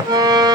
Mm-hmm.